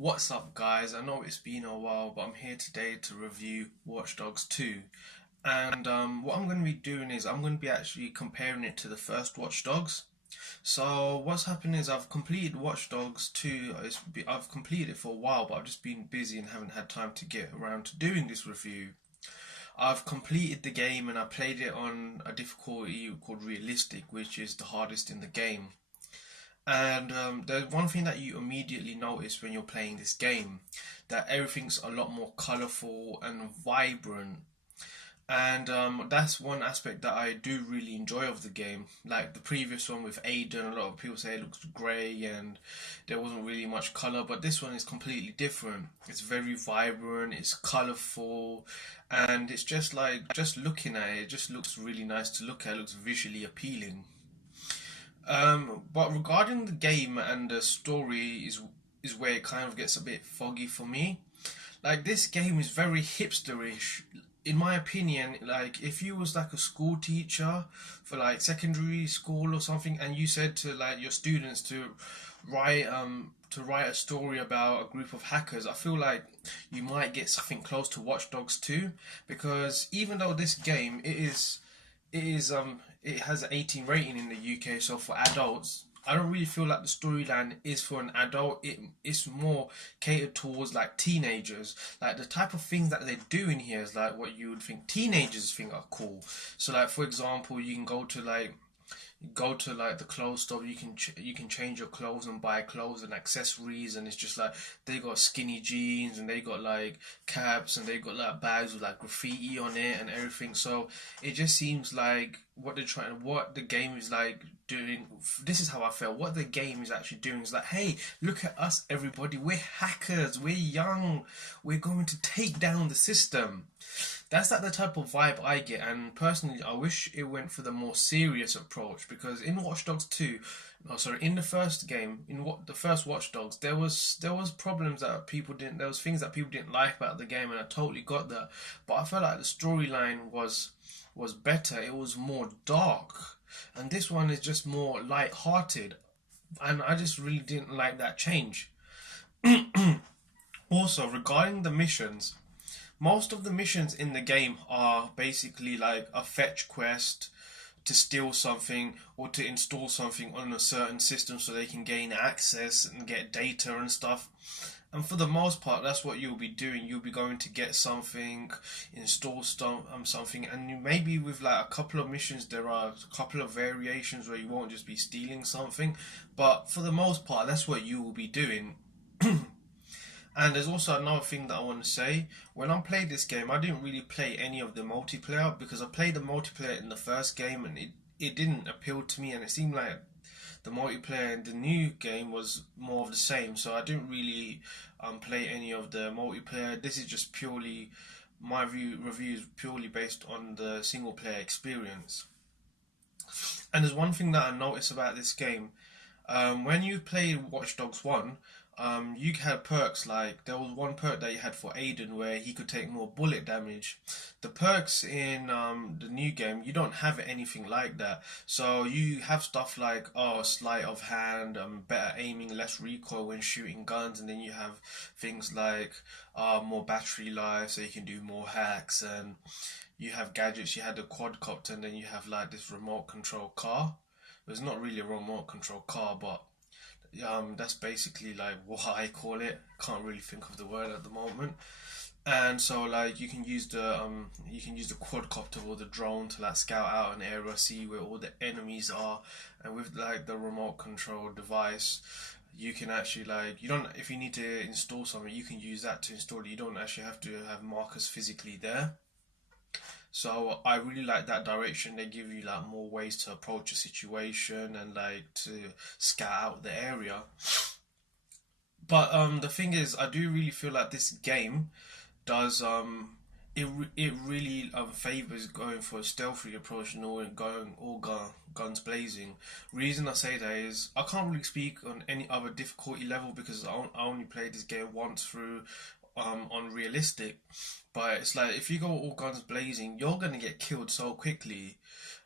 What's up, guys? I know it's been a while, but I'm here today to review Watch Dogs 2. And what I'm going to be doing is I'm going to be actually comparing it to the first Watch Dogs. So what's happened is I've completed Watch Dogs 2. I've completed it for a while, but I've just been busy and haven't had time to get around to doing this review. I've completed the game and I played it on a difficulty called Realistic, which is the hardest in the game. And there's one thing that you immediately notice when you're playing this game, that everything's a lot more colorful and vibrant. And that's one aspect that I do really enjoy of the game. Like the previous one with Aiden, a lot of people say it looks grey and there wasn't really much color, but this one is completely different. It's very vibrant, it's colorful, and it's just like, just looking at it, it just looks really nice to look at. It looks visually appealing. But regarding the game and the story is where it kind of gets a bit foggy for me. Like this game is very hipsterish. In my opinion, like if you was like a school teacher for like secondary school or something, and you said to like your students to write a story about a group of hackers, I feel like you might get something close to Watch Dogs 2, because even though this game it has an 18 rating in the UK, so for adults, I don't really feel like the storyline is for an adult. It's more catered towards like teenagers. Like the type of things that they do in here is like what you would think teenagers think are cool. So like for example, you can go to like the clothes store. You can change your clothes and buy clothes and accessories, and it's just like they got skinny jeans and they got like caps and they got like bags with like graffiti on it and everything. So it just seems like what the game is like doing. This is how I felt. What the game is actually doing is like, hey, look at us, everybody. We're hackers. We're young. We're going to take down the system. That's like the type of vibe I get, and personally, I wish it went for the more serious approach, because in Watch Dogs 2, no, sorry, in the first game, in what the first Watch Dogs, there was problems that people didn't, there was things that people didn't like about the game, and I totally got that. But I felt like the storyline was better. It was more dark, and this one is just more light-hearted, and I just really didn't like that change. Also, regarding the missions, most of the missions in the game are basically like a fetch quest to steal something or to install something on a certain system so they can gain access and get data and stuff. And for the most part, that's what you'll be doing. You'll be going to get something, install something, and maybe with like a couple of missions, there are a couple of variations where you won't just be stealing something. But for the most part, that's what you will be doing. And there's also another thing that I want to say. When I played this game, I didn't really play any of the multiplayer, because I played the multiplayer in the first game and it didn't appeal to me, and it seemed like the multiplayer in the new game was more of the same. So I didn't really play any of the multiplayer. This is just purely my review is purely based on the single player experience. And there's one thing that I noticed about this game. When you play Watch Dogs 1, you had perks. Like there was one perk that you had for Aiden where he could take more bullet damage. The perks in the new game, you don't have anything like that. So you have stuff like, oh, sleight of hand, better aiming, less recoil when shooting guns, and then you have things like more battery life, so you can do more hacks, and you have gadgets. You had the quadcopter, and then you have like this remote control car. It's not really a remote control car, but that's basically like what I call it. Can't really think of the word at the moment. And so like you can use the quadcopter or the drone to like scout out an area, see where all the enemies are, and with like the remote control device, you can actually like, you don't, if you need to install something, you can use that to install it. You don't actually have to have markers physically there. So I really like that direction. They give you like more ways to approach a situation and like to scout out the area. But the thing is, I do really feel like this game does it really favors going for a stealthy approach and all going all guns blazing. Reason I say that is I can't really speak on any other difficulty level, because I only played this game once through on realistic. But it's like if you go all guns blazing, you're gonna get killed so quickly.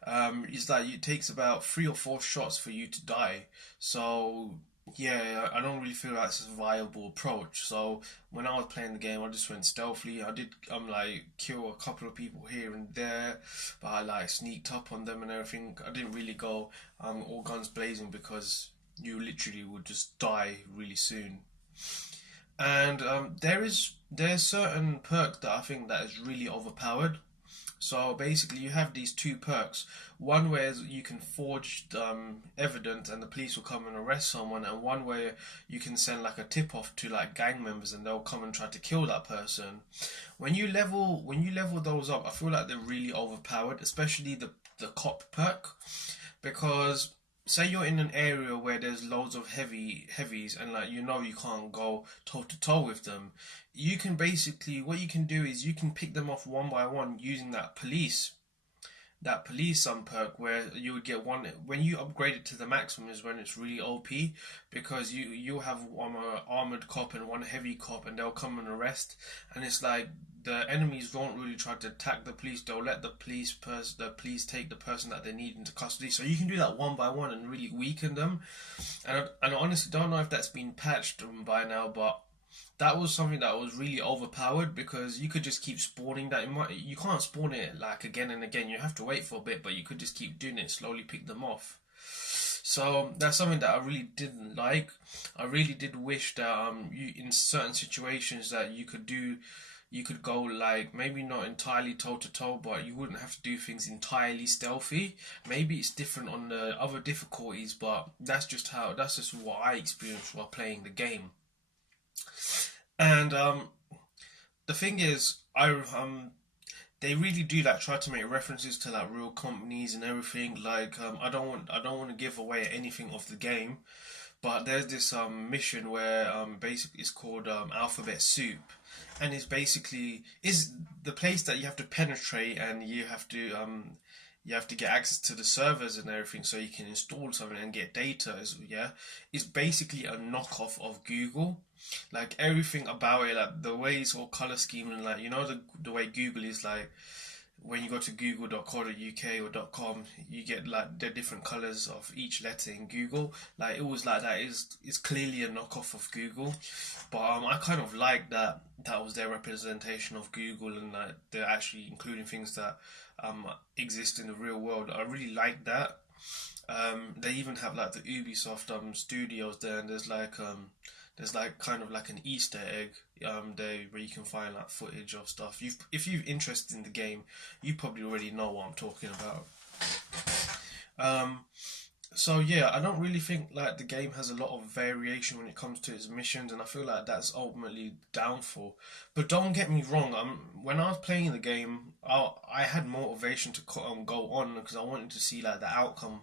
It's like it takes about 3 or 4 shots for you to die. So Yeah, I don't really feel that's a viable approach. So when I was playing the game, I just went stealthily. I did like kill a couple of people here and there, but I like sneaked up on them and everything. I didn't really go all guns blazing because you literally would just die really soon. And there's certain perk that I think that is really overpowered. So basically, you have these two perks. One where you can forge evidence and the police will come and arrest someone, and one where you can send like a tip off to like gang members and they'll come and try to kill that person. When you level those up, I feel like they're really overpowered, especially the cop perk, because say you're in an area where there's loads of heavies and like you can't go toe to toe with them, you can basically what you can do is you can pick them off one by one using that police perk where you would get one when you upgrade it to the maximum is when it's really OP, because you'll have one armored cop and one heavy cop and they'll come and arrest, and it's like the enemies won't really try to attack the police. They'll let the police take the person that they need into custody. So you can do that one by one and really weaken them. And I honestly don't know if that's been patched by now, but that was something that was really overpowered because you could just keep spawning that. You can't spawn it like again and again. You have to wait for a bit, but you could just keep doing it, slowly pick them off. So that's something that I really didn't like. I really did wish that you in certain situations that you could go like maybe not entirely toe to toe, but you wouldn't have to do things entirely stealthy. Maybe it's different on the other difficulties, but that's just what I experienced while playing the game. And the thing is, they really do like try to make references to like real companies and everything. Like I don't want to give away anything of the game, but there's this mission where basically it's called Alphabet Soup, and it's basically is the place that you have to penetrate, and you have to get access to the servers and everything so you can install something and get data. Yeah, it's basically a knockoff of Google. Like everything about it, like the way it's all color schemed, and like the way Google is like when you go to google.co.uk or .com, you get like the different colors of each letter in Google. Like it was like that. It's clearly a knockoff of Google, but I kind of like that was their representation of Google, and like they're actually including things that exist in the real world. I really like that. They even have like the Ubisoft studios there, and there's like kind of like an Easter egg there where you can find like footage of stuff. If you're interested in the game, you probably already know what I'm talking about. Um, so yeah, I don't really think like the game has a lot of variation when it comes to its missions, and I feel like that's ultimately downfall. But don't get me wrong, when I was playing the game, I had motivation to go on because I wanted to see like the outcome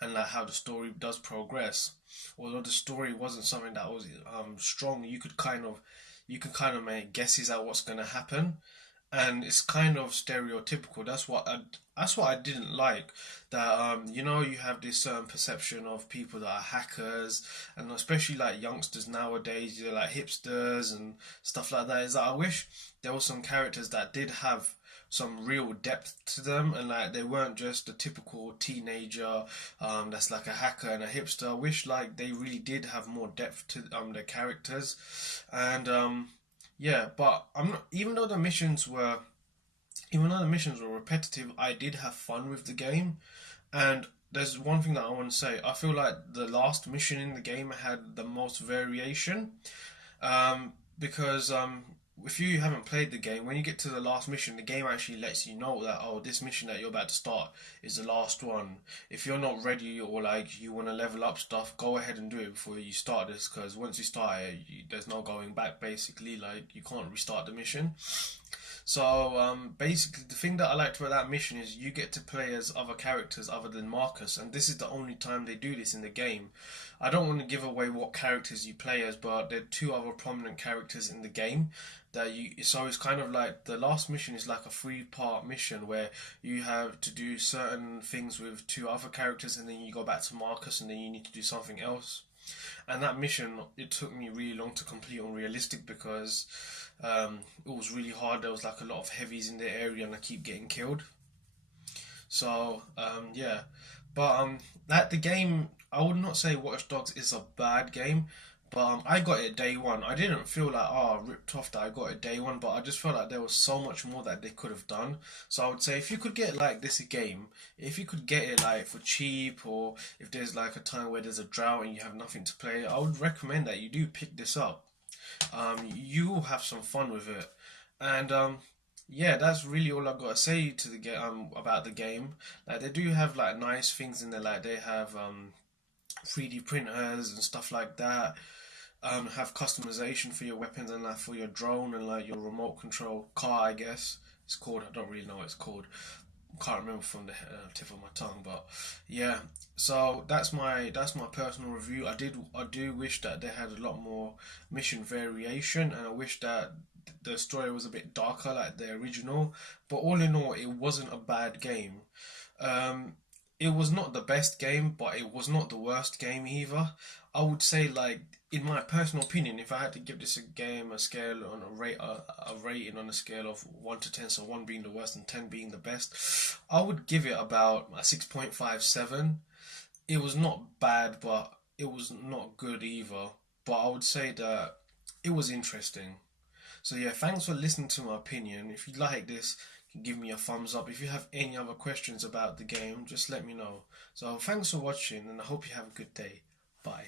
and like how the story does progress. Although the story wasn't something that was strong, you could kind of make guesses at what's going to happen, and it's kind of stereotypical. That's what I didn't like. That you have this certain perception of people that are hackers, and especially like youngsters nowadays, you're like hipsters and stuff like that. Is that I wish there were some characters that did have some real depth to them, and like they weren't just a typical teenager that's like a hacker and a hipster. I wish like they really did have more depth to their characters, and yeah. But I'm not, even though the missions were repetitive, I did have fun with the game. And there's one thing that I want to say. I feel like the last mission in the game had the most variation. Because if you haven't played the game, when you get to the last mission, the game actually lets you know that, oh, this mission that you're about to start is the last one. If you're not ready or like you want to level up stuff, go ahead and do it before you start this, because once you start it, there's no going back. Basically, like you can't restart the mission. So basically, the thing that I liked about that mission is you get to play as other characters other than Marcus, and this is the only time they do this in the game. I don't want to give away what characters you play as, but there are two other prominent characters in the game that you. So it's kind of like the last mission is like a three-part mission where you have to do certain things with two other characters, and then you go back to Marcus, and then you need to do something else. And that mission, it took me really long to complete unrealistic because it was really hard. There was like a lot of heavies in the area, and I keep getting killed. So yeah, But like the game, I would not say Watch Dogs is a bad game. But I got it day one. I didn't feel like ripped off that I got it day one, but I just felt like there was so much more that they could have done. So I would say if you could get like this game, if you could get it like for cheap, or if there's like a time where there's a drought and you have nothing to play, I would recommend that you do pick this up. You will have some fun with it, and yeah, that's really all I've got to say to the about the game. Like they do have like nice things in there, like they have 3D printers and stuff like that. Have customization for your weapons and like for your drone and like your remote control car, I guess it's called. I don't really know what it's called. Can't remember from the tip of my tongue, but yeah. So that's my personal review. I do wish that they had a lot more mission variation, and I wish that the story was a bit darker like the original. But all in all, it wasn't a bad game. Um, it was not the best game, but it was not the worst game either. I would say, like, in my personal opinion, if I had to give this a game a scale on a rating on a scale of 1 to 10, so 1 being the worst and 10 being the best, I would give it about a 6.57. It was not bad, but it was not good either. But I would say that it was interesting. So yeah, thanks for listening to my opinion. If you like this, you can give me a thumbs up. If you have any other questions about the game, just let me know. So thanks for watching, and I hope you have a good day. Bye.